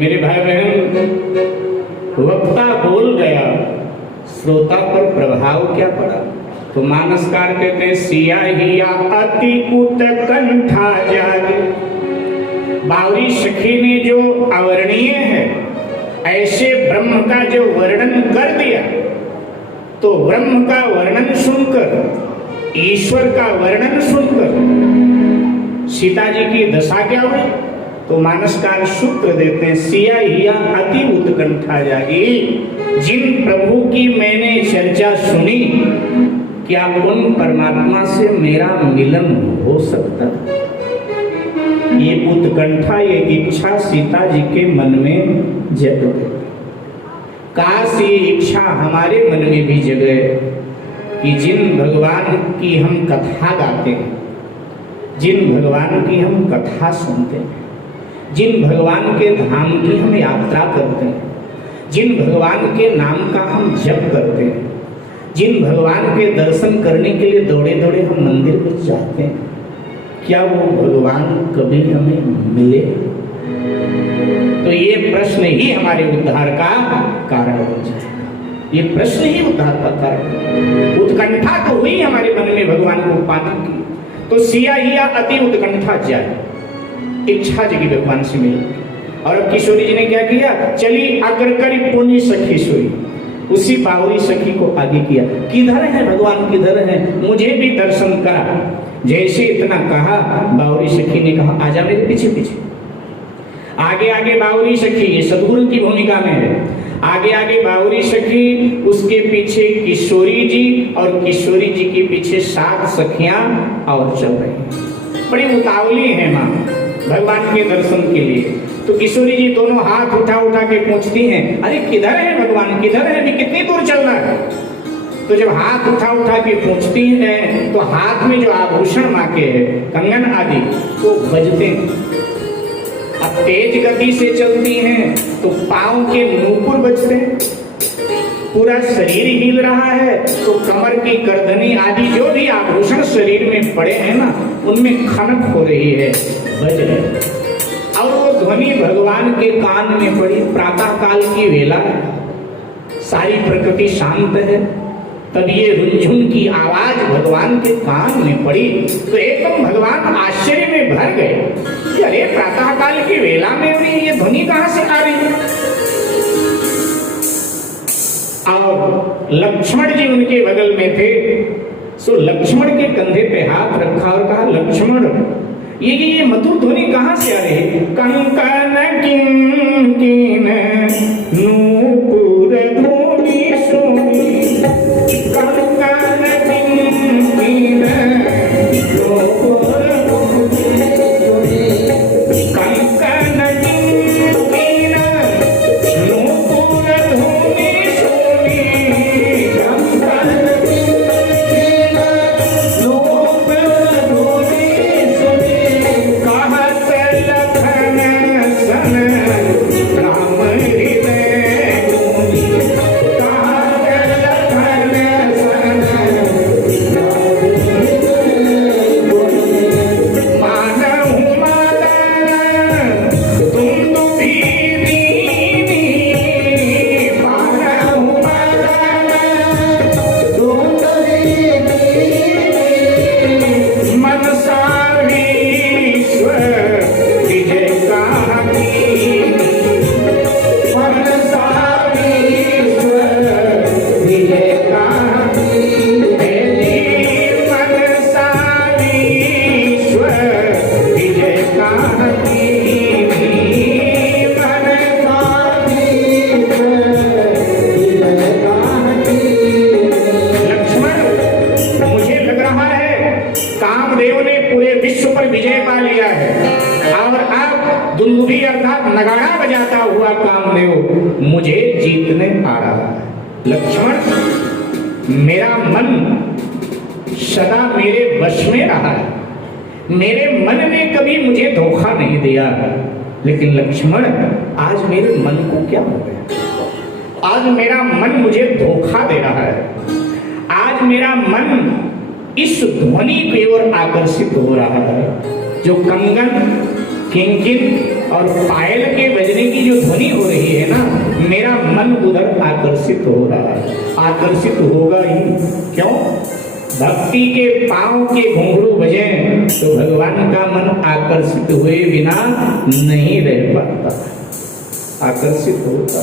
मेरे भाई बहन, वक्ता बोल गया, श्रोता पर प्रभाव क्या पड़ा? तो मानसकार कहते हैं, सिया हिया अति उत्कंठा जागे। बावरी सखी ने जो अवर्णीय है ऐसे ब्रह्म का जो वर्णन कर दिया, तो ब्रह्म का वर्णन सुनकर, ईश्वर का वर्णन सुनकर सीता जी की दशा क्या हुई? तो मानसकार सूत्र देते हैं, सिया हिया अति उत्कंठा जागी। जिन प्रभु की मैंने चर्चा सुनी, क्या उन परमात्मा से मेरा मिलन हो सकता? ये उत्कंठा, ये इच्छा सीता जी के मन में जग गई। काश ये इच्छा हमारे मन में भी जगे कि जिन भगवान की हम कथा गाते हैं, जिन भगवान की हम कथा सुनते हैं, जिन भगवान के धाम की हम यात्रा करते हैं, जिन भगवान के नाम का हम जप करते हैं, जिन भगवान के दर्शन करने के लिए दौड़े दौड़े हम मंदिर में जाते हैं, क्या वो भगवान कभी हमें मिले? तो ये प्रश्न ही हमारे उद्धार का कारण बन जाएगा। ये प्रश्न ही उद्धार का कारण। उत्कंठा तो हुई हमारे मन में भगवान को पाने की, तो सिया हिया अति उत्कंठा जाए, इच्छा जगी भगवान से मिले। और अब किशोरी जी ने क्या किया? चली अग्रकरी पुण्य सखी सोई। उसी बावरी सखी को आगे किया, किधर है भगवान, किधर है, मुझे भी दर्शन करा। जैसे इतना कहा, बावरी सखी ने कहा, आजा मेरे पीछे पीछे। आगे आगे बावरी सखी, ये सदगुरु की भूमिका में है, आगे आगे बावरी सखी, उसके पीछे किशोरी जी, और किशोरी जी के पीछे 7 सखियां और चल रही। बड़ी उतावली है माँ भगवान के दर्शन के लिए। तो किशोरी जी दोनों हाथ उठा उठा के पूछती हैं, अरे किधर है भगवान, किधर है, अभी कितनी दूर चलना है? तो जब हाथ उठा उठा के पूछती हैं, तो हाथ में जो आभूषण माँ के है, कंगन आदि, तो बजते हैं। अब तेज गति से चलती हैं तो पांव के नूपुर बजते हैं, पूरा शरीर हिल रहा है तो कमर की गर्दनी आदि जो भी आभूषण शरीर में पड़े हैं ना, उनमें खनक हो रही है, बज रहे। और वो ध्वनि भगवान के कान में पड़ी। प्रातः काल की वेला है, सारी प्रकृति शांत है, तब ये रुंझुन की आवाज भगवान के कान में पड़ी, तो एकदम भगवान आश्चर्य में भर गए कि अरे प्रातः काल की वेला में भी ये ध्वनि कहां से आ रही है? और लक्ष्मण जी उनके बगल में थे, सो लक्ष्मण के कंधे पे हाथ रखा और कहा, लक्ष्मण ये मधुर ध्वनि कहां से आ रही है? कंकन किंकिन नूपुर ध्वनि सुनी, कंकन किंकिन नूपुर ध्वनि सुनी, कंकन किंकिन नूपुर ध्वनि सुनी, कंकन किंकिन नूपुर ध्वनि सुनी, कहत लखन सन राम हृदय गूंजी, कहत लखन सन राम हृदय गूंजी, मानहु मदन तुम दुखी दीनी, मानहु मदन तुम दुखी दीनी, मनसा ईश्वर विजय कहानी, मनसा ईश्वर विजय कहानी, मनसा ईश्वर विजय कहानी, मनसा ईश्वर विजय कहानी। लक्ष्मण, मुझे लग रहा है कामदेव ने पूरे विश्व पर विजय पा लिया है, और अब दुंदुभी अर्थात नगाड़ा बजाता हुआ कामदेव मुझे जीतने आ रहा है। लक्ष्मण, मेरा मन सदा मेरे वश में रहा है, मेरे मन ने कभी मुझे धोखा नहीं दिया। लेकिन लक्ष्मण, आज मेरे मन को क्या हो गया? आज मेरा मन मुझे धोखा दे रहा है। आज मेरा मन इस ध्वनि की ओर आकर्षित हो रहा है, जो कंगन किंकिन और पायल के बजने की जो ध्वनि हो रही है ना, मेरा मन उधर आकर्षित हो रहा है, आकर्षित होगा ही। क्यों? भक्ति के पांव के घुंघरू बजे तो भगवान का मन आकर्षित हुए बिना नहीं रह पाता, आकर्षित होता।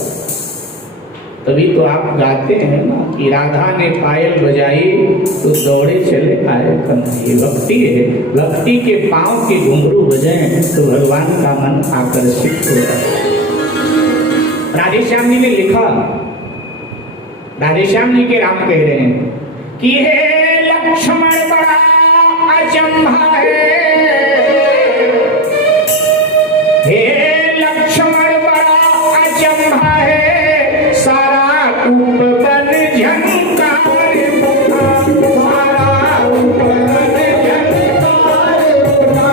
तभी तो आप गाते हैं ना कि राधा ने पायल बजाई तो दौड़े चले आए कन्हैया। भक्ति है, भक्ति के पांव के घुंघरू बजाएं तो भगवान का मन आकर्षित होता है। राधेश्याम जी ने लिखा, राधेश्याम जी के राम कह रहे हैं कि हे लक्ष्मण बड़ा अचंभा है, हे लक्ष्मण बड़ा अचंभा है, सारा उपवन झंकार उठा, सारा उपवन झंकार उठा,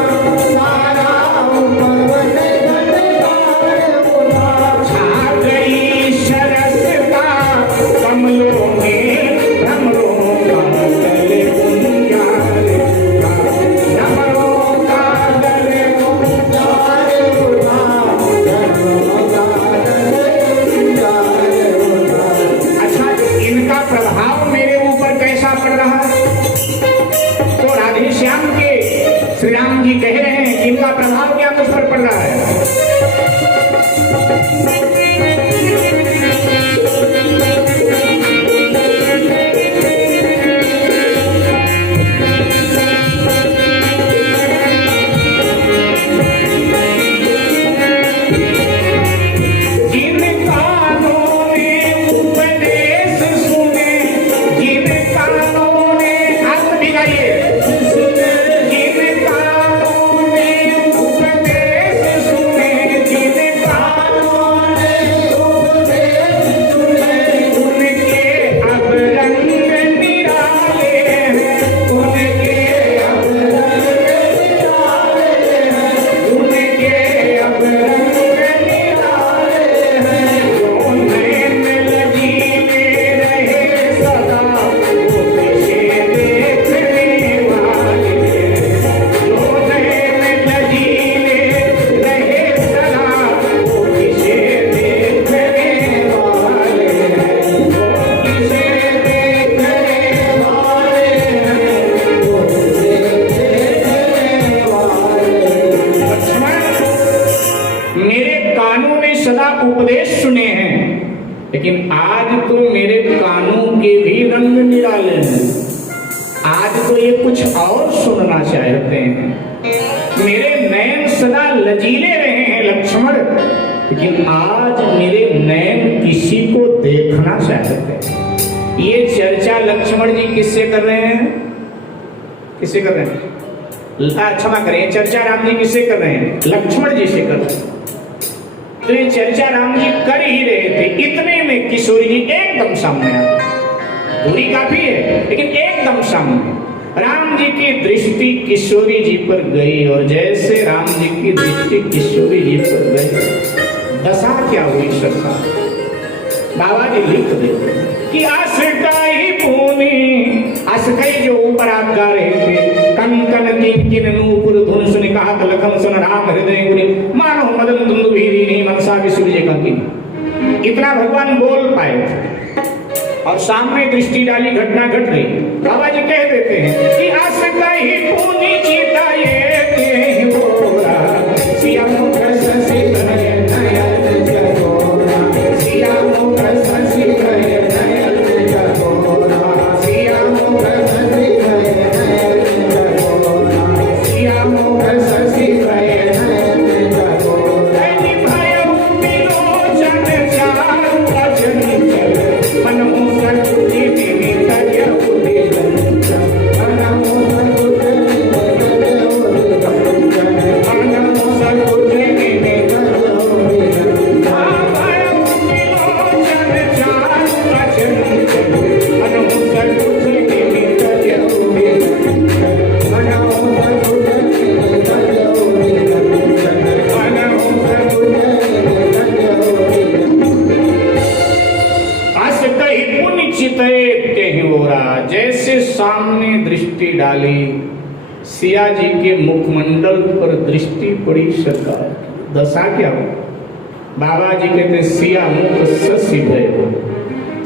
सारा उपवन झंकार उठा, छा गई सरसता कमलों में भ्रमरों का गले गुंजार उठा, भ्रमरों का गले गुंजार उठा, भ्रमरों का गले गुंजार उठा। अच्छा, इनका प्रभाव मेरे ऊपर कैसा पड़ रहा है? तो राधेश्याम के श्री राम जी कह रहे हैं कि इनका प्रभाव क्या मुझ पर पड़ रहा है? जिन कानों ने उपदेश सुने, जिन कानों ने हाथ दिखाइए, जिन कानों ने उपदेश सुने, जिन कानों ने उपदेश सुने, उनके अब रंग निराले हैं, उनके अब रंग निराले हैं, उनके अब रंग निराले हैं, जो नैन लजीले रहे सदा, वो दिशे देखने वाले हैं, जो नैन लजीले रहे सदा, वो दिशे देखने वाले हैं, वो दिशे देखने वाले हैं, वो दिशे देखने वाले हैं। लक्ष्मण, मेरे कानों ने सदा उपदेश सुने हैं, लेकिन आज तो मेरे कानों के भी रंग निराले हैं। आज तो ये कुछ और सुनना चाहते हैं। मेरे नैन सदा लजीले रहे हैं लक्ष्मण, लेकिन आज मेरे नैन किसी को देखना चाहते हैं। ये चर्चा लक्ष्मण जी किससे कर रहे हैं? किससे कर रहे हैं? क्षमा करें, चर्चा राम जी किससे कर रहे हैं? लक्ष्मण जी से कर रहे हैं। तो ये चर्चा राम जी कर ही रहे थे, इतने में किशोरी जी एकदम सामने आ गए। दूरी काफी है, लेकिन एकदम सामने। राम जी की दृष्टि किशोरी जी पर गई, और जैसे राम जी की दृष्टि किशोरी जी पर गई, दशा क्या हुई सरकार? बाबा जी लिख देते कि आशिका ही पूनी, आशिका जो ऊपर आप गा रहे थे, कंकन किन नूपुर धुन सुनि कहत लखन सुन राम हृदय गुनि, मानो मदन दुंदु भीरी मनसा विसूर्य कंकिनी। इतना भगवान बोल पाए थे, और सामने दृष्टि डाली, घटना घट गई। बाबा जी कह देते हैं कि आशिका ही पूनी चीता ये के होरा, सिया मुख ससी भय नयन जगोरा, सिया मुख ससी भय नयन जगोरा, सिया मुख ससी भय नयन जगोरा, सिया मुख ससी भय नयन जगोरा। भय विलोचन चारु अचंचल, मनमोहन जैसे सामने दृष्टि डाली, सिया जी के मुखमंडल पर दृष्टि पड़ी सरकार की। दशा क्या हो? बाबा जी कहते सिया मुख शशि भय हो,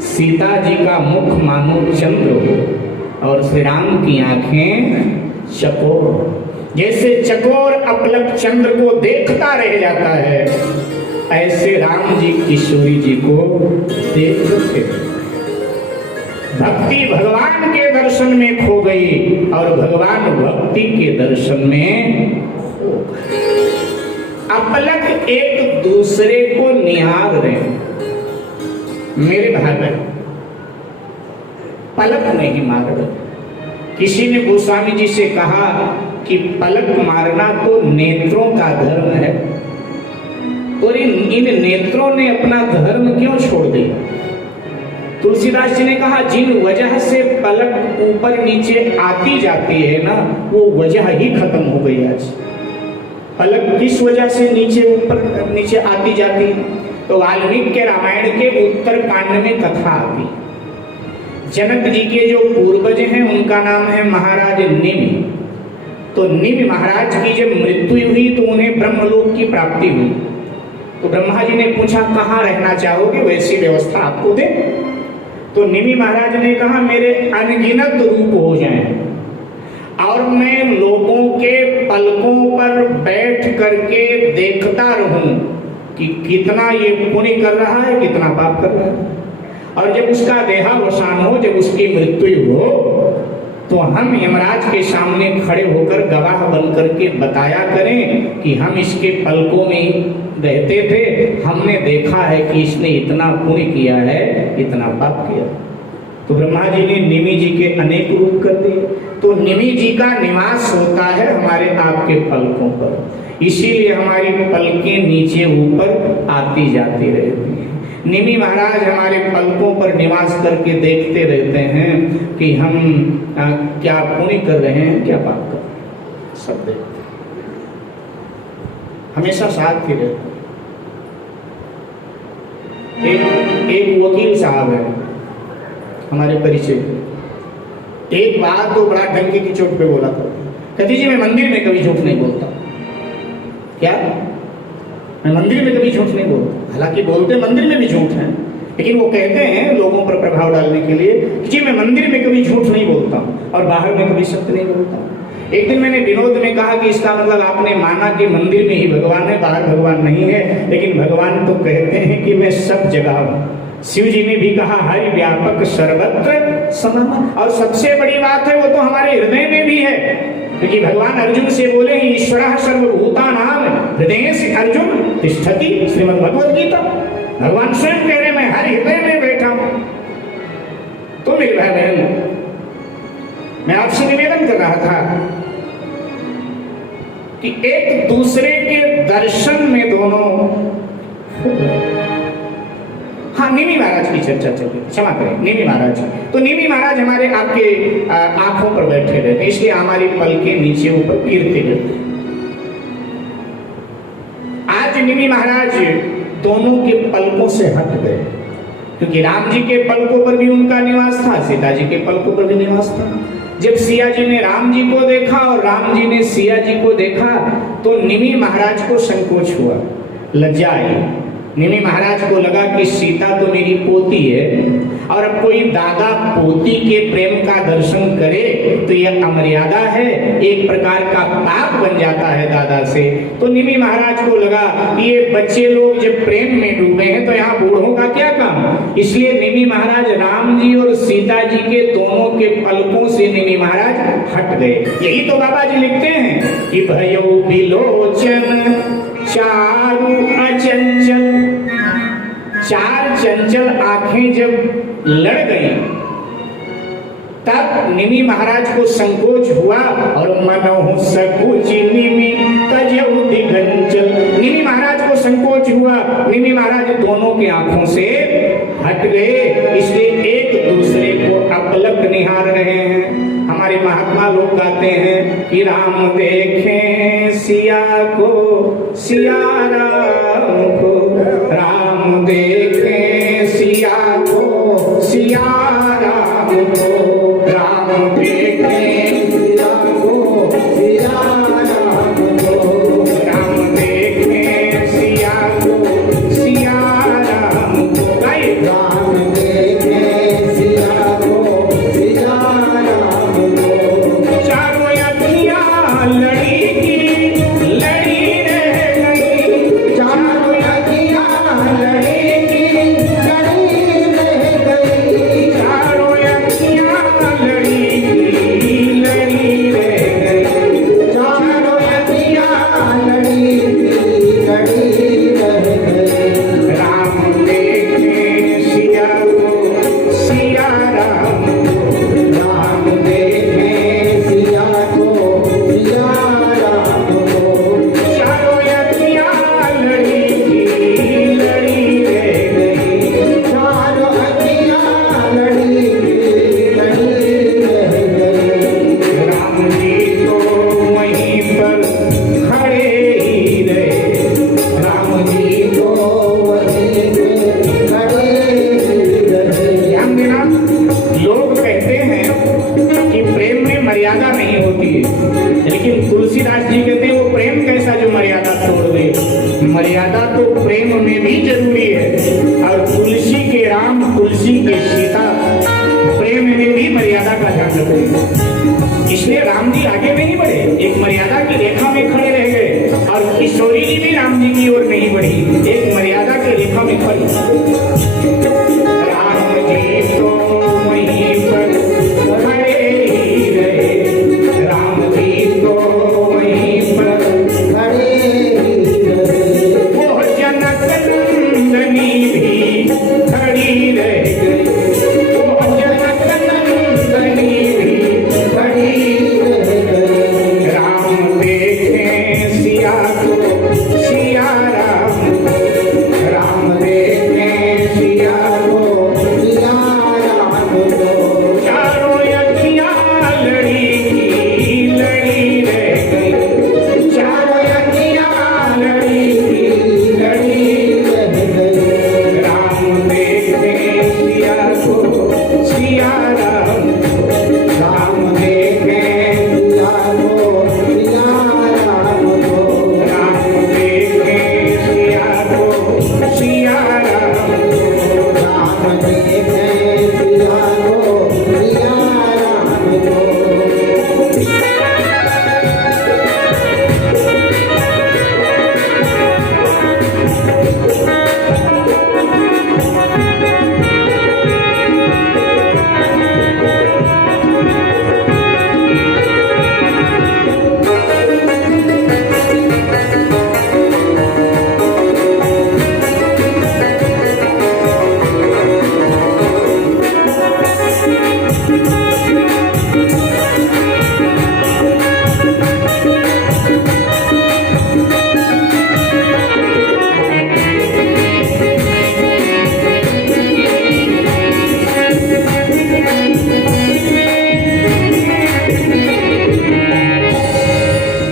सीता जी का मुख मानो चंद्र हो और श्री राम की आंखें चकोर। जैसे चकोर अपलक चंद्र को देखता रह जाता है, ऐसे राम जी किशोरी जी को देखते। भक्ति भगवान के दर्शन में खो गई और भगवान भक्ति के दर्शन में खो गए। अपलक एक दूसरे को निहार रहे। मेरे भाई बहन, पलक नहीं मार रहे। किसी ने गोस्वामी जी से कहा कि पलक मारना तो नेत्रों का धर्म है, और इन नेत्रों ने अपना धर्म क्यों छोड़ दिया? तुलसीदास जी ने कहा जिन वजह से पलक ऊपर नीचे आती जाती है ना, वो वजह ही खत्म हो गई। आज पलक किस वजह से नीचे ऊपर नीचे आती जाती है? तो वाल्मीकि के रामायण के उत्तर कांड में कथा आती। जनक जी के जो पूर्वज हैं उनका नाम है महाराज निमि। तो निमि महाराज की जब मृत्यु हुई तो उन्हें ब्रह्मलोक की प्राप्ति हुई। तो ब्रह्मा जी ने पूछा कहाँ रहना चाहोगे, वैसी व्यवस्था आपको दे। तो निमि महाराज ने कहा मेरे अनगिनत रूप हो जाएं और मैं लोगों के पलकों पर बैठ करके देखता रहूं कि कितना ये पुण्य कर रहा है, कितना पाप कर रहा है। और जब उसका देहावसान हो, जब उसकी मृत्यु हो, तो हम यमराज के सामने खड़े होकर गवाह बन करके बताया करें कि हम इसके पलकों में रहते थे, हमने देखा है कि इसने इतना पुण्य किया है, इतना पाप किया। तो ब्रह्मा जी ने निमि जी के अनेक रूप कर दिए। तो निमि जी का निवास होता है हमारे आपके पलकों पर, इसीलिए हमारी पलकें नीचे ऊपर आती जाती रहती हैं। निमि महाराज हमारे पलकों पर निवास करके देखते रहते हैं कि हम क्या पुण्य कर रहे हैं, क्या पाप कर रहे हैं, सब देखते, हमेशा साथ ही रहते। एक वकील साहब है हमारे परिचय, एक बात तो बड़ा डंके की चोट पे बोला था, कहती जी मैं मंदिर में कभी झूठ नहीं बोलता। क्या? मैं मंदिर में कभी झूठ नहीं बोलता। हालांकि बोलते मंदिर में भी झूठ है, लेकिन वो कहते हैं लोगों पर प्रभाव डालने के लिए कि जी मैं मंदिर में कभी झूठ नहीं बोलता और बाहर में कभी सत्य नहीं बोलता। एक दिन मैंने विनोद में कहा कि इसका मतलब आपने माना कि मंदिर में ही भगवान है, बाहर भगवान नहीं है, लेकिन भगवान तो कहते हैं कि मैं सब जगह हूँ। शिव जी ने भी कहा हरि व्यापक सर्वत्र समान, और सबसे बड़ी बात है वो तो हमारे हृदय में भी है, क्योंकि भगवान अर्जुन से बोले ईश्वरः सर्वभूतानां हृदये अर्जुन तिष्ठति, श्रीमद् भगवद गीता। भगवान स्वयं कह रहे मैं हर हृदय में बैठा हूं। तो मेरे भाई बहन, मैं आपसे निवेदन कर रहा था कि एक दूसरे के दर्शन में दोनों, हाँ निमि महाराज की चर्चा चल रही, क्षमा करें, निमि महाराज। तो निमि महाराज हमारे आपके आंखों पर बैठे रहते, इसलिए हमारी पलकें नीचे ऊपर गिरते रहते। आज निमि महाराज दोनों के पलकों से हट गए, क्योंकि राम जी के पलकों पर भी उनका निवास था, सीता जी के पलकों पर भी निवास था। जब सिया जी ने राम जी को देखा और राम जी ने सिया जी को देखा तो निमि महाराज को संकोच हुआ, लज्जा आई। निमि महाराज को लगा कि सीता तो मेरी पोती है और अब कोई दादा पोती के प्रेम का दर्शन करे तो यह अमर्यादा है, एक प्रकार का पाप बन जाता है दादा से। तो निमि महाराज को लगा कि ये बच्चे लोग जब प्रेम में डूबे हैं तो यहाँ बूढ़ों का क्या काम। इसलिए निमि महाराज राम जी और सीता जी के दोनों के पलकों से निमि महाराज हट गए। यही तो बाबा जी लिखते हैं कि भयो बिलोचन चारु अचंचल, चार चंचल आंखें जब लड़ गई तब निमि महाराज को संकोच हुआ और मनोहु सकुचि निमि तजहु दिगंचल। निमि महाराज को संकोच हुआ, निमि महाराज दोनों की आंखों से हट गए, इसलिए एक दूसरे को अपलक निहार रहे हैं। हमारे महात्मा लोग गाते हैं कि राम देखें सिया को, सिया राम को, राम देखें सिया को, सिया राम को, राम देखें सिया को, में भी जरूरी है। और तुलसी के राम, तुलसी के सीता, प्रेम में भी मर्यादा का ध्यान रखें। इसलिए राम जी आगे नहीं बढ़े, एक मर्यादा की रेखा में खड़े रह गए। और किशोरी जी भी राम जी की ओर नहीं बढ़ी, एक मर्यादा की रेखा में खड़ी। राम जी तो वहीं पर खड़े ही रहे, राम जी तो वहीं पर खड़े ही रहे। वो जनक नंदनी भी खड़ी रह गई, वो जनक नंदनी भी खड़ी रह गई। राम देखे सिया को सिया राम, राम देखे सिया को सिया राम को। चारों अखियां लड़ी की लड़ी रह गई, चारों अखियां लड़ी की लड़ी रह गई। राम देखे सिया को सिया राम, राम देखे सिया को सिया राम को। राम देखे सिया को सिया राम को, राम देखे सिया को सिया राम को।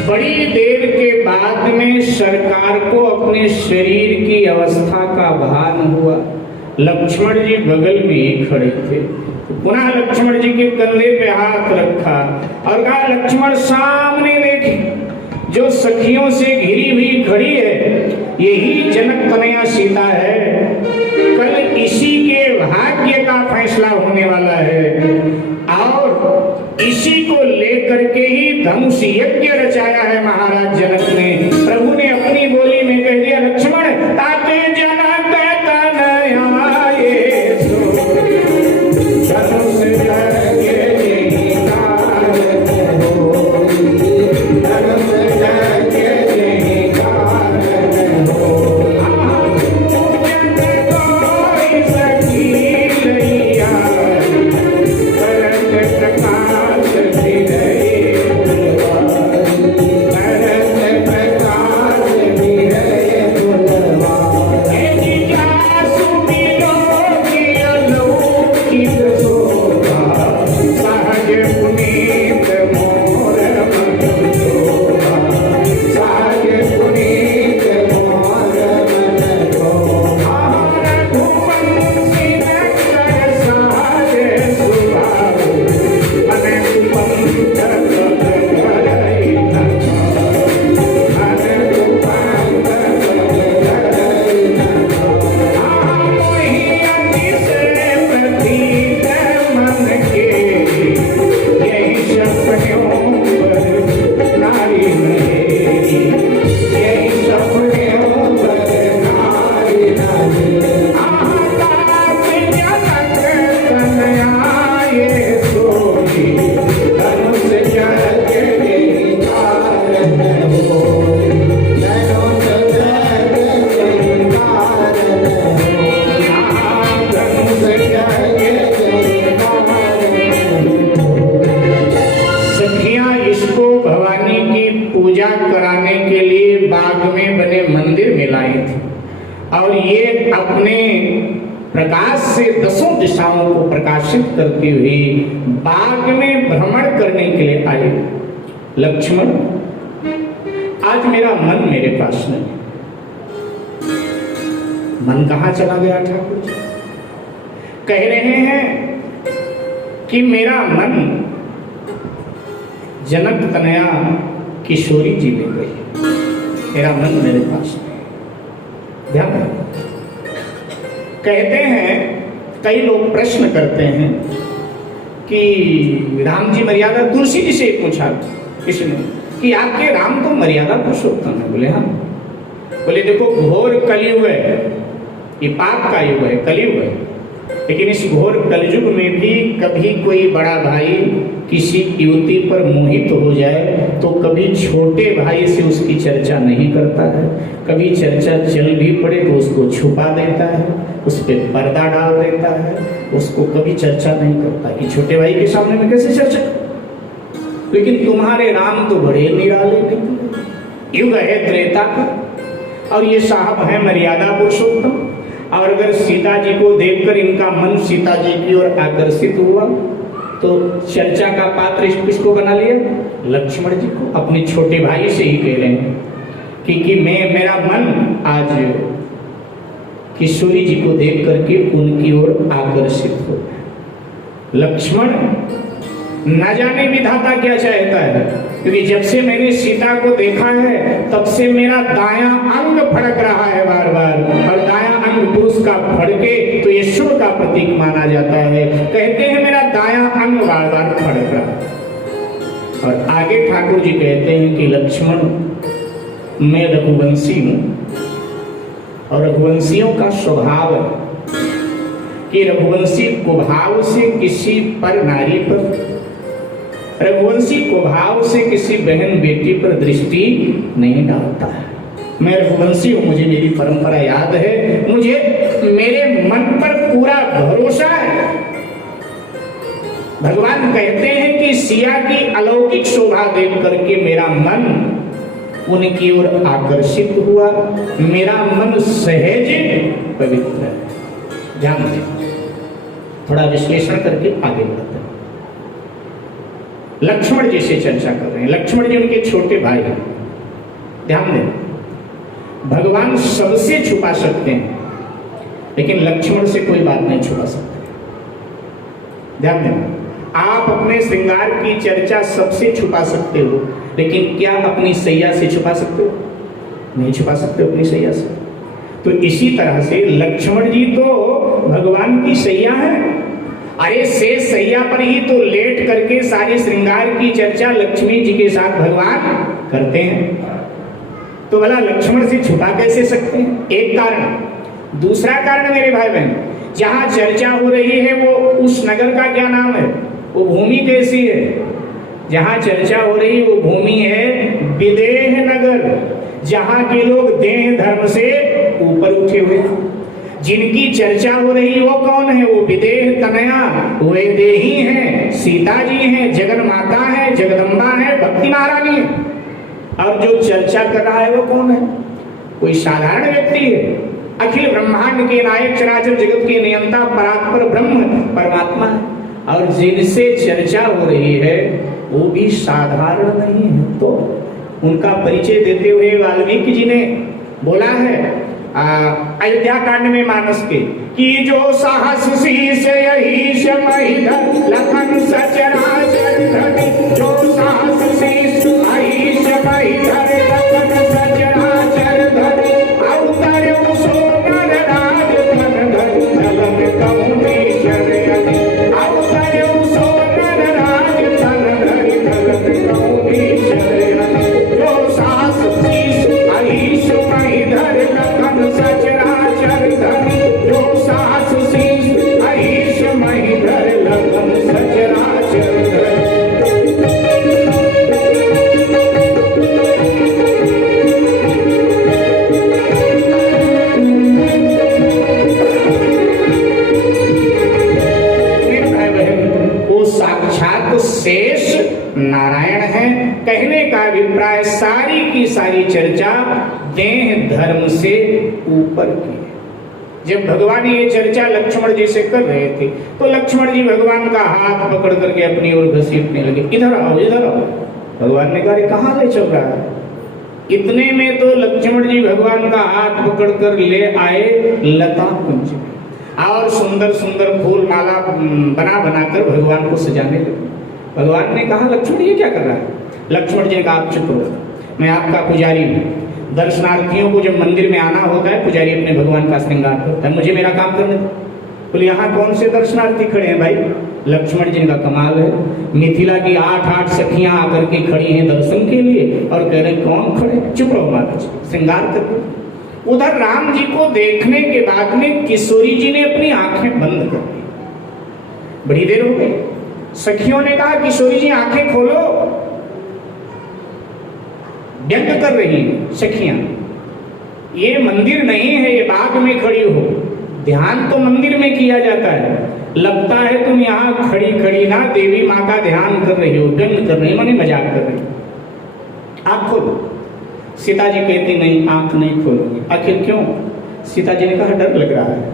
बड़ी देर के बाद में सरकार को अपने शरीर की अवस्था का भान हुआ। लक्ष्मण जी बगल में ही खड़े थे। पुनः लक्ष्मण जी के कंधे पे हाथ रखा और कहा, लक्ष्मण सामने देखे, जो सखियों से घिरी हुई खड़ी है, यही जनक तनया सीता है। कल इसी के भाग्य का फैसला होने वाला है और इसी को लेकर के ही धनुष यज्ञ रचाया है महाराज जनक ने। प्रभु ने अपनी बोली में कह दिया, लक्ष्मण ताते जनक तनया ये सो, धनुष यज्ञ कारण होई, धनुष यज्ञ कारण होई। कोई सखी लैया करत प्रकाश विरहे फुलवारी, करत प्रकाश विरहे फुलवारी। एहि जासु विलोकी अलौकिक शोभा, सहज पुनीत मोर मन शोभा, सहज पुनीत मोर मन शोभा। रघुवंशी नक्कर सहज सुभाऊ, अनुपम जगत करई नमः, अनुपम जगत करई नमः। मोहि अतिशय प्रतीत मन के, यही सपनों पर नारी मेरी, यही सपनों पर नारी मेरी। आकाश जनक तनया ये सोई, धनुष यज्ञ कारण होई, धनुष यज्ञ कारण होई। धनुष यज्ञ कारण होई। सखियां इसको भवानी की पूजा कराने के लिए बाग में बने मंदिर में लाई थी और ये अपने प्रकाश से दसों दिशाओं को प्रकाशित करती हुई बाग में भ्रमण करने के लिए आई। लक्ष्मण, आज मेरा मन मेरे पास नहीं। मन कहाँ चला गया ठाकुर जी? कह रहे हैं कि मेरा मन जनक तनया किशोरी जी में गई, मेरा मन मेरे पास नहीं। ध्यान कहते हैं, कई लोग प्रश्न करते हैं कि राम जी मर्यादा, तुलसी जी से पूछा किसी ने कि आपके राम तो मर्यादा पुरुषोत्तम है। बोले हाँ। बोले देखो घोर कलयुग है, ये पाप का युग है, कलयुग है, लेकिन इस घोर कलयुग में भी कभी कोई बड़ा भाई किसी युवती पर मोहित हो जाए तो कभी छोटे भाई से उसकी चर्चा नहीं करता है, कभी चर्चा चल भी पड़े तो उसको छुपा देता है, उस पर पर्दा डाल देता है, उसको कभी चर्चा नहीं करता कि छोटे भाई के सामने में कैसे चर्चा। लेकिन तुम्हारे राम तो बड़े निराले निकले। युग है त्रेता का और ये साहब है मर्यादा पुरुषोत्तम। और अगर सीता जी को देखकर इनका मन सीता जी की ओर आकर्षित हुआ तो चर्चा का पात्र किसको बना लिया? लक्ष्मण जी को। अपने छोटे भाई से ही कह रहे हैं कि मेरा मन आज किशोरी जी को देख करके उनकी ओर आकर्षित हो। लक्ष्मण न जाने विधाता क्या चाहता है, क्योंकि जब से मैंने सीता को देखा है तब से मेरा दायां अंग फड़क रहा है बार बार, और दायां अंग पुरुष का फड़के तो ये शुभ का प्रतीक माना जाता है। कहते हैं मेरा दायां अंग बार बार फड़क रहा है। और आगे ठाकुर जी कहते हैं कि लक्ष्मण मैं रघुवंशी हूं, और रघुवंशियों का स्वभाव है कि रघुवंशी कुभाव से किसी पर नारी पर, रघुवंशी कुभाव से किसी बहन बेटी पर दृष्टि नहीं डालता है। मैं रघुवंशी हूं, मुझे मेरी परंपरा याद है, मुझे मेरे मन पर पूरा भरोसा है। भगवान कहते हैं कि सिया की अलौकिक शोभा देख करके मेरा मन उनकी ओर आकर्षित हुआ, मेरा मन सहज पवित्र है। ध्यान दें, थोड़ा विश्लेषण करके आगे बढ़ते हैं। लक्ष्मण जी से चर्चा कर रहे हैं। लक्ष्मण जी उनके छोटे भाई हैं। ध्यान दें, भगवान सबसे छुपा सकते हैं लेकिन लक्ष्मण से कोई बात नहीं छुपा सकते। ध्यान दें, आप अपने श्रृंगार की चर्चा सबसे छुपा सकते हो, लेकिन क्या अपनी सैया से छुपा सकते हो? नहीं छुपा सकते अपनी सैया से। तो इसी तरह से लक्ष्मण जी तो भगवान की सैया है। अरे से सैया पर ही तो लेट करके सारे श्रृंगार की चर्चा लक्ष्मी जी के साथ भगवान करते हैं, तो भला लक्ष्मण से छुपा कैसे सकते हैं? एक कारण। दूसरा कारण मेरे भाई बहन, जहां चर्चा हो रही है वो उस नगर का क्या नाम है? वो भूमि कैसी है? जहां चर्चा हो रही वो भूमि है विदेह नगर, जहां के लोग देह धर्म से ऊपर उठे हुए। जिनकी चर्चा हो रही वो कौन है? वो विदेह तनया वे देही हैं, सीता जी हैं, जगन माता है, जगदम्बा है, भक्ति महारानी है। और जो चर्चा कर रहा है वो कौन है? कोई साधारण व्यक्ति है? अखिल ब्रह्मांड के नायक, चराचर जगत के नियंता, परात्पर ब्रह्म परमात्मा है। और जिनसे चर्चा हो रही है वो भी साधारण नहीं है। तो उनका परिचय देते हुए वाल्मीकि जी ने बोला है अयोध्या कांड में मानस के कि जो साहस शीस यही महिधर लखन सचराचर धरि, जो साहस शीस यही महिधर लखन सचराचर धरि, अवतर्यो सो नर राज धन धरि, जलन कौमेश्वर यदि, अवतर्यो सो नर राज धन धरि, जलन कौमेश्वर यदि, जो साहस शीस यही महिधर लखन सचराचर धरि, जो साहस शीस यही महिधर लखन सचराचर धरि। शेष नारायण है। कहने का अभिप्राय सारी की सारी चर्चा देह धर्म से ऊपर की है। जब भगवान ये चर्चा लक्ष्मण जी से कर रहे थे तो लक्ष्मण जी भगवान का हाथ पकड़ करके अपनी ओर घसीटने लगे, इधर आओ इधर आओ। भगवान ने कहा कहाँ ले चल रहा है? इतने में तो लक्ष्मण जी भगवान का हाथ पकड़ कर ले आए लता कुंज में, और सुंदर सुंदर फूल माला बना बनाकर भगवान को सजाने लगे। भगवान ने कहा लक्ष्मण ये क्या कर रहा है? लक्ष्मण जी ने कहा आप चुप रहो, मैं आपका पुजारी हूँ, दर्शनार्थियों को जब मंदिर में आना होता है, पुजारी अपने भगवान का श्रृंगार करता है, मुझे मेरा काम करने दो। बोले यहाँ कौन से दर्शनार्थी खड़े हैं भाई? लक्ष्मण जी का कमाल है, मिथिला की 8 सखियां आकर के खड़ी हैं दर्शन के लिए और कह रहे कौन खड़े? चुप रहो महाराज, श्रृंगार कर। उधर राम जी को देखने के बाद में किशोरी जी ने अपनी आंखें बंद कर दी। बड़ी देर हो गई, सखियों ने कहा किशोरी जी आंखें खोलो। व्यंग कर रही सखियां, ये मंदिर नहीं है, ये बाग में खड़ी हो, ध्यान तो मंदिर में किया जाता है, लगता है तुम यहाँ खड़ी खड़ी ना देवी माँ का ध्यान कर रही हो, व्यंग कर रही, माने मजाक कर रही हो। आंख खोलो। सीता जी कहती नहीं, आंख नहीं खोलूंगी। आखिर क्यों? सीता जी ने कहा डर लग रहा है।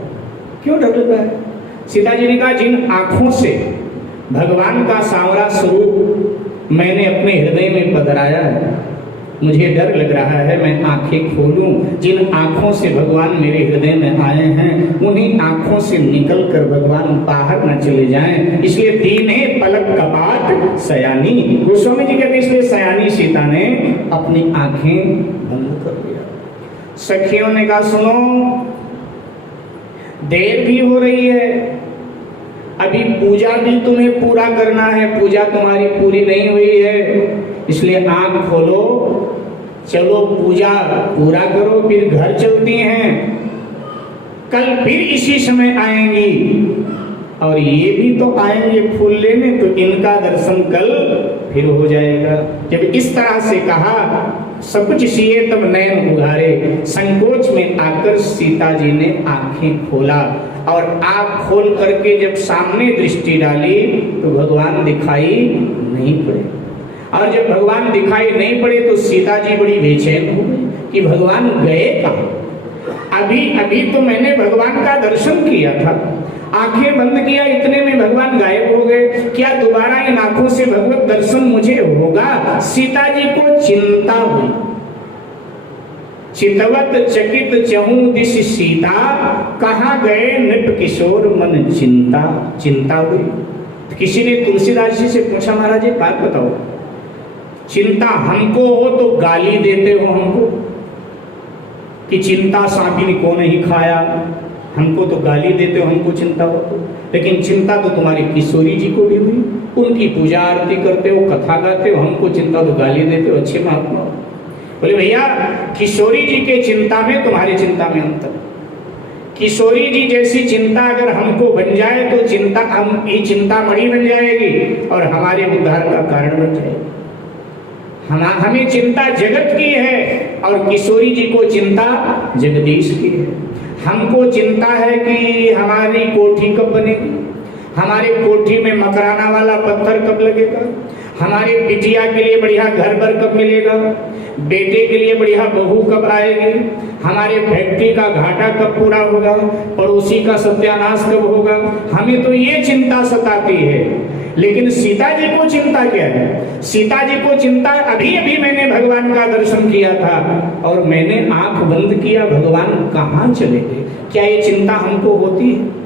क्यों डर लग रहा है? सीता जी ने कहा जिन आंखों से भगवान का सांवरा स्वरूप मैंने अपने हृदय में पधराया है, मुझे डर लग रहा है मैं आंखें खोलूं। जिन आंखों से भगवान मेरे हृदय में आए हैं, उन्हीं आंखों से निकलकर भगवान बाहर न चले जाएं, इसलिए दीने पलक कपाट सयानी। गोस्वामी जी कहते इसलिए सयानी सीता ने अपनी आंखें बंद कर लिया। सखियों ने कहा सुनो, देर भी हो रही है, अभी पूजा भी तुम्हें पूरा करना है, पूजा तुम्हारी पूरी नहीं हुई है, इसलिए आंख खोलो, चलो पूजा पूरा करो, फिर घर चलती हैं, कल फिर इसी समय आएंगी और ये भी तो आएंगे फूल लेने, तो इनका दर्शन कल फिर हो जाएगा। जब इस तरह से कहा, सब कुछ सिए तब नयन उघारे, संकोच में आकर सीता जी ने आंखें खोला और आंख खोल करके जब सामने दृष्टि डाली तो भगवान दिखाई नहीं पड़े। और जब भगवान दिखाई नहीं पड़े तो सीता जी बड़ी बेचैन हो गई कि भगवान गए कहाँ? अभी अभी तो मैंने भगवान का दर्शन किया था, आंखें बंद किया, इतने में भगवान गायब हो गए, क्या दोबारा इन आंखों से भगवत दर्शन मुझे होगा? सीता जी को चिंता हुई। चितवत चकित चहु दिश सीता, कहाँ गए नृप किशोर मन चिंता। चिंता हुई। तो किसी ने तुलसीदास जी से पूछा, महाराज एक बात बताओ, चिंता हमको हो तो गाली देते हो हमको कि चिंता सांपिन को नहीं खाया, हमको तो गाली देते हो हमको चिंता हो तो, लेकिन चिंता तो तुम्हारी किशोरी जी को भी हुई, उनकी पूजा आरती करते हो, कथा गाते हो, हमको चिंता तो गाली देते हो, अच्छे महात्मा हो। बोले भैया किशोरी जी के चिंता में तुम्हारी चिंता में अंतर। किशोरी जी जैसी चिंता अगर हमको बन जाए तो चिंता हम ये चिंतामणि बन जाएगी और हमारे उद्धार का कारण बन जाएगी। हमें चिंता जगत की है और किशोरी जी को चिंता जगदीश की है। हमको चिंता है कि हमारी कोठी कब बनेगी, हमारे कोठी में मकराना वाला पत्थर कब लगेगा, हमारे बिटिया के लिए बढ़िया घर पर कब मिलेगा, बेटे के लिए बढ़िया बहू कब आएगी, हमारे फैक्ट्री का घाटा कब पूरा होगा, पड़ोसी का सत्यानाश कब होगा। हमें तो ये चिंता सताती है। लेकिन सीता जी को चिंता क्या है? सीता जी को चिंता, अभी अभी मैंने भगवान का दर्शन किया था और मैंने आंख बंद किया, भगवान कहाँ चले गए? क्या ये चिंता हमको होती है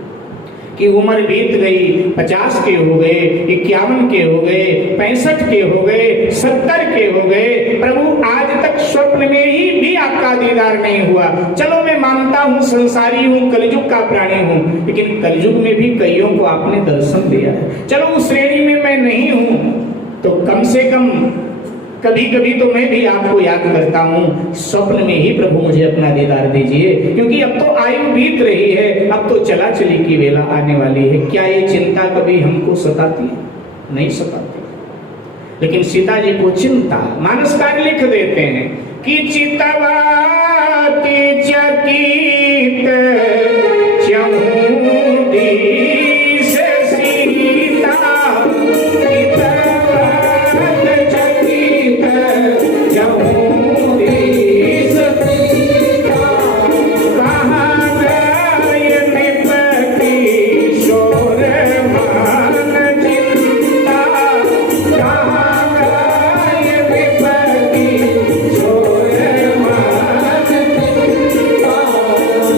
कि उम्र बीत गई, 50 के हो गए, 51 के हो गए, 65 के हो गए, 70 के हो गए, प्रभु आज तक स्वप्न में ही भी आपका दीदार नहीं हुआ। चलो मैं मानता हूँ संसारी हूँ, कलयुग का प्राणी हूँ, लेकिन कलयुग में भी कईयों को आपने दर्शन दिया है। चलो उस श्रेणी में मैं नहीं हूँ तो कम से कम कभी कभी तो मैं भी आपको याद करता हूँ, स्वप्न में ही प्रभु मुझे अपना दीदार दीजिए, क्योंकि अब तो आयु बीत रही है, अब तो चला चली की वेला आने वाली है। क्या ये चिंता कभी हमको सताती है? नहीं सताती। लेकिन सीता जी को चिंता, मानसकार लिख देते हैं कि चितवाती चकित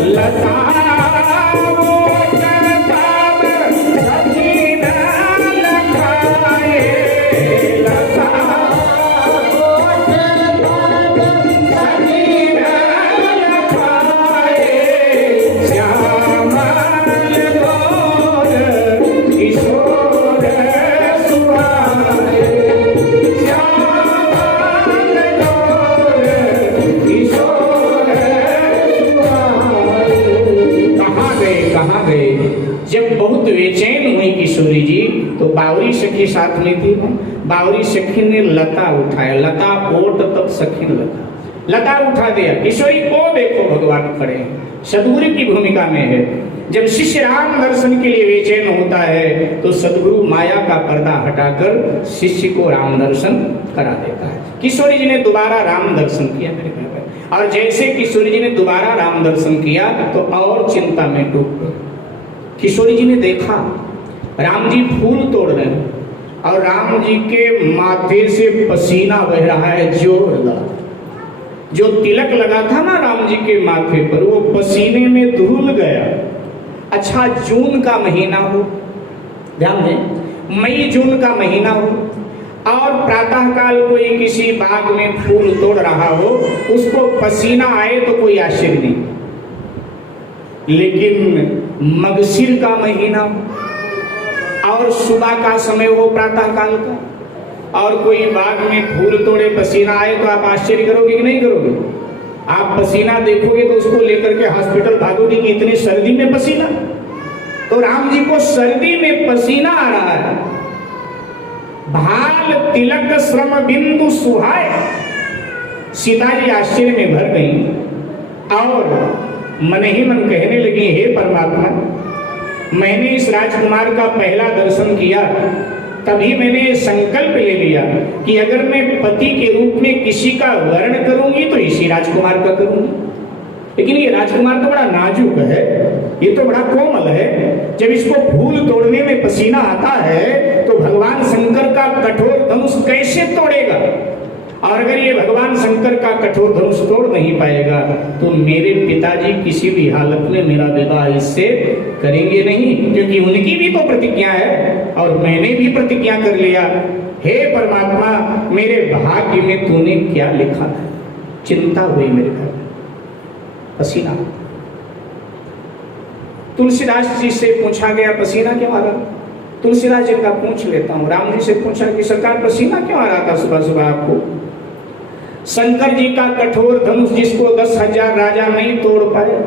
लता कहाँ गए? जब बहुत बेचैन हुई किशोरी जी तो बावरी सखी साथ में थी ना, बावरी सखी ने लता उठाया, लता ओट तब सखी ने लता उठा दिया। किशोरी को देखो भगवान खड़े हैं, सदगुरु की भूमिका में है। जब शिष्य राम दर्शन के लिए बेचैन होता है तो सदगुरु माया का पर्दा हटाकर शिष्य को राम दर्शन करा देता है। किशोरी जी ने दोबारा राम दर्शन किया मेरे घर में, और जैसे किशोरी जी ने दोबारा राम दर्शन किया तो और चिंता में डूब गए। किशोरी जी ने देखा राम जी फूल तोड़ रहे हैं और राम जी के माथे से पसीना बह रहा है जोरदार। जो तिलक लगा था ना राम जी के माथे पर, वो पसीने में धुल गया। अच्छा, जून का महीना हो, ध्यान दें, मई जून का महीना हो और प्रातः काल कोई किसी बाग में फूल तोड़ रहा हो, उसको पसीना आए तो कोई आश्चर्य नहीं। लेकिन मगसिर का महीना हो और सुबह का समय हो प्रातः काल का, और कोई बाग में फूल तोड़े पसीना आए तो आप आश्चर्य करोगे कि नहीं करोगे? आप पसीना देखोगे तो उसको लेकर के हॉस्पिटल भागोगे कि इतनी सर्दी में पसीना। तो राम जी को सर्दी में पसीना आ रहा है। भाल तिलक श्रम बिंदु सुहाए। सीता जी आश्चर्य में भर गई और मन ही मन कहने लगी, हे परमात्मा, मैंने इस राजकुमार का पहला दर्शन किया, तभी मैंने संकल्प ले लिया कि अगर मैं पति के रूप में किसी का वर्ण करूंगी तो इसी राजकुमार का करूंगी। लेकिन ये राजकुमार तो बड़ा नाजुक है, ये तो बड़ा कोमल है। जब इसको फूल तोड़ने में पसीना आता है तो भगवान शंकर का कठोर धनुष कैसे तोड़ेगा? और अगर ये भगवान शंकर का कठोर धनुष तोड़ नहीं पाएगा तो मेरे पिताजी किसी भी हालत में मेरा विवाह इससे करेंगे नहीं, क्योंकि उनकी भी तो प्रतिज्ञा है और मैंने भी प्रतिज्ञा कर लिया। हे परमात्मा, मेरे भाग्य में तूने क्या लिखा था? चिंता हुई मेरे घर, पसीना। तुलसीदास जी से पूछा गया पसीना क्यों आ रहा? तुलसीदास जी का पूछ लेता हूँ। राम जी से पूछा कि सरकार पसीना क्यों आ रहा था सुबह सुबह आपको? शंकर जी का कठोर धनुष जिसको 10,000 राजा नहीं तोड़ पाए,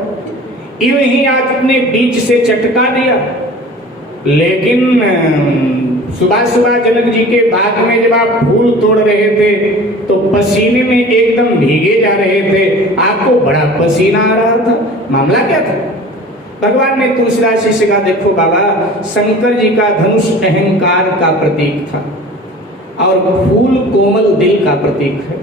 यूं ही आज अपने बीच से चटका दिया। लेकिन सुबह सुबह जनक जी के बाग में जब आप फूल तोड़ रहे थे तो पसीने में एकदम भीगे जा रहे थे, आपको बड़ा पसीना आ रहा था, मामला क्या था? भगवान ने तुलसीदास जी से कहा, देखो बाबा, शंकर जी का धनुष अहंकार का प्रतीक था और फूल कोमल दिल का प्रतीक है।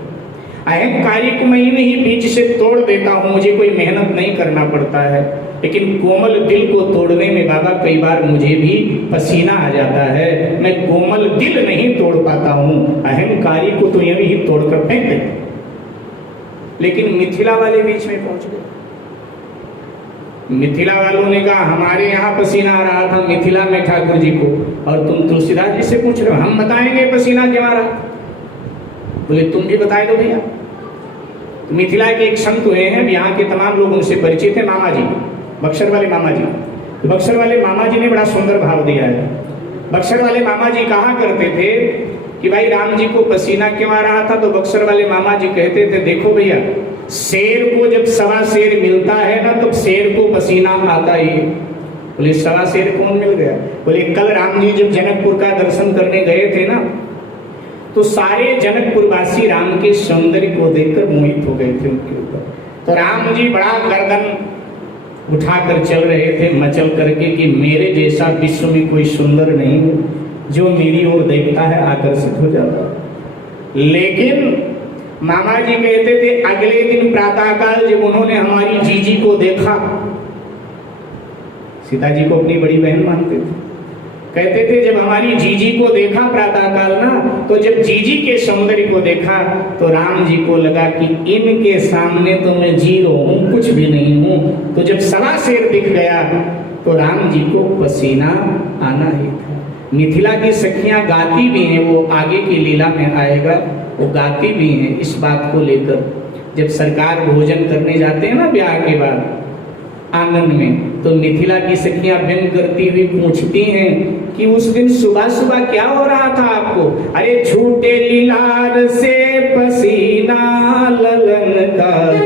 अहंकारी को मैं ही बीच से तोड़ देता हूँ, मुझे कोई मेहनत नहीं करना पड़ता है, लेकिन कोमल दिल को तोड़ने में बाबा कई बार मुझे भी पसीना आ जाता है। मैं कोमल दिल नहीं तोड़ पाता हूँ, अहंकारी को तो यही तोड़कर फेंक देता। लेकिन मिथिला वाले बीच में पहुंच गए। मिथिला वालों ने कहा, हमारे यहाँ पसीना आ रहा था मिथिला में ठाकुर जी को, और तुम तुलसीदास जी से पूछ रहे हो? हम बताएंगे पसीना क्यों आ रहा। बोले तुम भी बताए दो भैया। तो मिथिला के एक संत हुए हैं, यहाँ के तमाम लोग उनसे परिचित हैं, मामा जी, बक्सर वाले मामा जी। तो बक्सर वाले मामा जी ने बड़ा सुंदर भाव दिया है। बक्सर वाले मामा जी कहा करते थे कि भाई राम जी को पसीना क्यों आ रहा था? तो बक्सर वाले मामा जी कहते थे, देखो भैया, शेर को जब सवा शेर मिलता है ना तो शेर को पसीना आता ही। बोले सवा शेर कौन मिल गया? बोले कल राम जी जब जनकपुर का दर्शन करने गए थे ना तो सारे जनकपुरवासी राम के सौंदर्य को देखकर मोहित हो गए थे उनके ऊपर। तो राम जी बड़ा गर्दन उठाकर चल रहे थे मचल करके कि मेरे जैसा विश्व में कोई सुंदर नहीं है, जो मेरी ओर देखता है आकर्षित हो जाता है। लेकिन मामा जी कहते थे अगले दिन प्रातःकाल जब उन्होंने हमारी जीजी को देखा, सीता जी को अपनी बड़ी बहन मानते थे, कहते थे जब हमारी जीजी को देखा प्रातःकाल ना, तो जब जीजी के सौंदर्य को देखा तो राम जी को लगा कि इनके सामने तो मैं जीरो हूँ, कुछ भी नहीं हूँ। तो जब सवा शेर दिख गया तो राम जी को पसीना आना ही था। मिथिला की सखियां गाती भी हैं, वो आगे की लीला में आएगा, वो गाती भी हैं इस बात को लेकर। जब सरकार भोजन करने जाते हैं ना ब्याह के बाद आंगन में, तो मिथिला की सखियां व्यंग करती हुई पूछती हैं कि उस दिन सुबह सुबह क्या हो रहा था आपको? अरे झूठे लीलार से पसीना ललन का